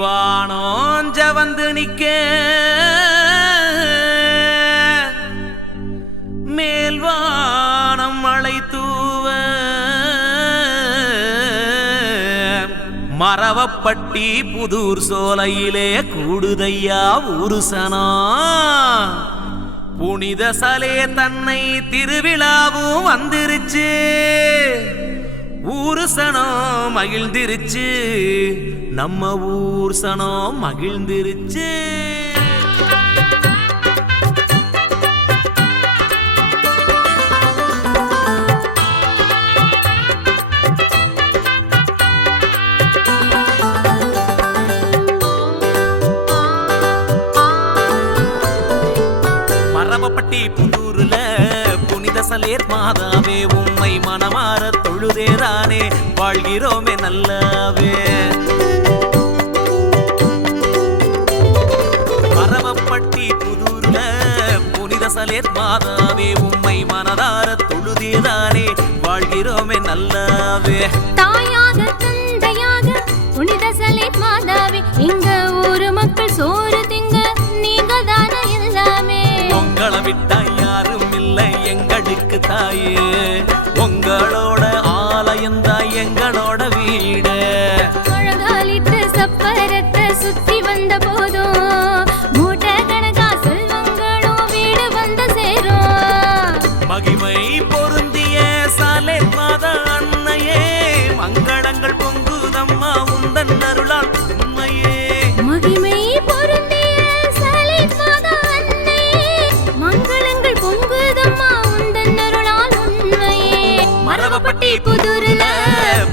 கீழ்வானோஞ்ச வந்து நிக்க மேல்வானம் மழை தூவ மரவப்பட்டி புதூர் சோலையிலே கூடுதையா ஊருசனா புனித சலே தன்னை திருவிழாவும் வந்துருச்சு ஊருசனோ மகிழ்ந்திருச்சு நம்ம ஊர் சனோ மகிழ்ந்திருச்சு மரவப்பட்டி புதூர்ல புனித சலேர் மாதாவே உம்மை மனமார தொழுதேதானே வாழ்கிறோமே நல்லாவே மரவப்பட்டி புதூர்ல புனித சலேர் மாதாவே உம்மை மனதார தொழுதேதானே வாழ்கிறோமே நல்லாவே தாயாக தந்தையாக புனித சலேர் மாதாவே இங்க ஊரு மக்கள் சோறு திங்க நீங்க தானே எல்லாமே உங்களை விட்டா யாரும் இல்லை எங்களுக்கு தாயே உங்களோட ஆலயம்தான் எங்களோட வீடு அழகாலிட்டு சப்பரத்தை சுத்தி வந்த போதும் மூட்டை கணக்கா செல்வங்களும் வீடு வந்து சேரும் மகிமை பொருந்திய சலேர் மாதா அன்னையே மங்களங்கள் பொங்குதம்மா உந்தன் அருளால் உண்மையே மகிமை பொருந்திய சலேர் மாதா அன்னையே மங்களங்கள் பொங்குதம்மா உந்தன் அருளால் உண்மையே மரவப்பட்டி புதூர்ல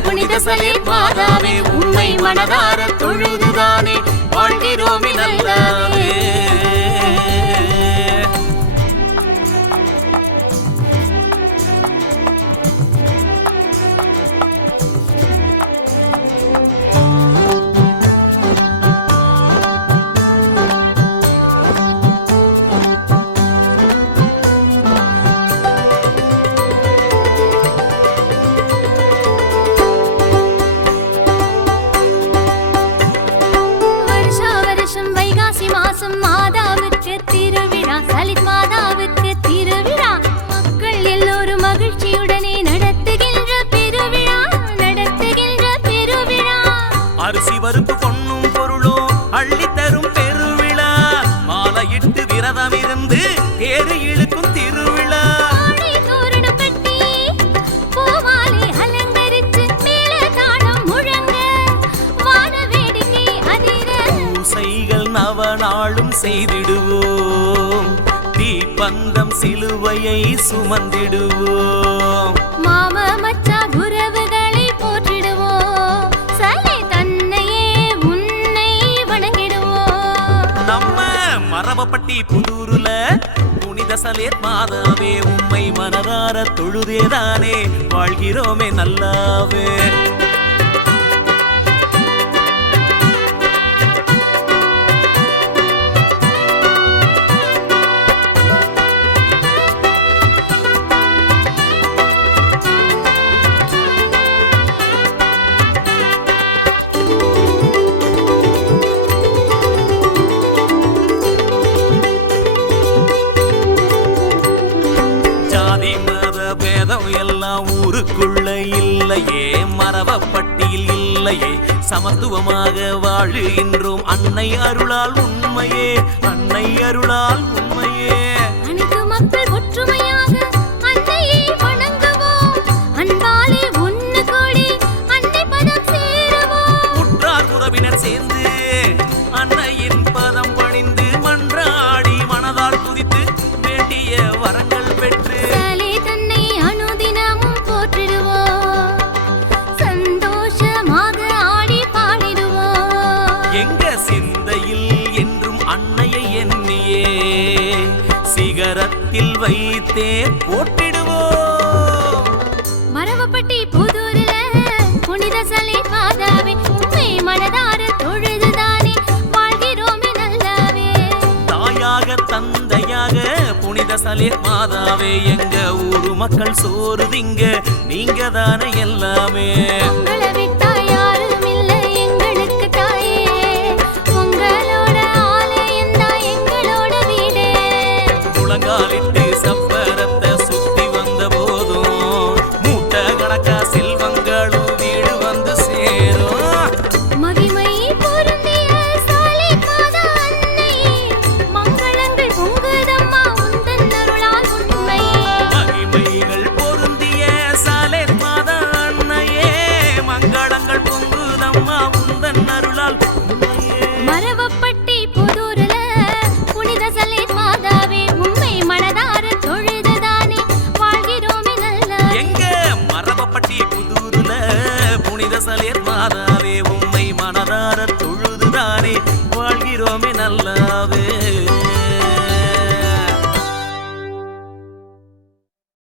புனித சலேர் மாதாவே உம்மை மனதார தொழுதுதானே வாழ்கிறோமே நல்லாவே மாதாவுக்கு திருவிழா சலித் மாதாவுக்கு திருவிழா மக்கள் எல்லோரும் மகிழ்ச்சியுடனே நடத்துகின்ற பெருவிழா அரிசி பருப்பு பொன்னும் பொருளும் அள்ளி தரும் பெருவிழா மாலையிட்டு விரதம் இருந்து தேரு இழுக்கும் திருவிழா நவநாளும் செய்திடுவோம் தீப்பந்தம் சிலுவையை சுமந்திடுவோம் மாம மச்சா உறவுகளை போற்றிடுவோம் சலே தன்னையே உன்னை வணங்கிடுவோம் நம்ம மரவப்பட்டி புதூர்ல புனித சலேர் மாதாவே உம்மை மனதார தொழுதேதானே வாழ்கிறோமே நல்லாவே எல்லாம் ஊருக்குள்ள இல்லையே மரவப்பட்டியில் இல்லையே சமத்துவமாக வாழுகின்றோம் அன்னை அருளால் உண்மையே அன்னை அருளால் உண்மையே அனைத்து மக்கள் ஒற்றுமையாக அன்னையை வணங்குவோம் அன்பாலே ஒன்று கூடி அன்னை பதம் சேருவோம் உற்றார் உறவினர் சேர்ந்து அன்னையின் பதம் பணிந்து மன்றாடி மனதால் துதித்து வேண்டிய வரங்கள் பெற்று சிகரத்தில் வைத்தே போட்டிடுவோம் மரவப்பட்டி புதூர்ல புனித சலேர் மாதாவே உம்மை மனதார தொழுதுதானே வாழ்கிறோமே நல்லாவே தாயாக தந்தையாக புனித சலேர் மாதாவே எங்க ஊரு மக்கள் சோறு திங்க நீங்க தானே எல்லாமே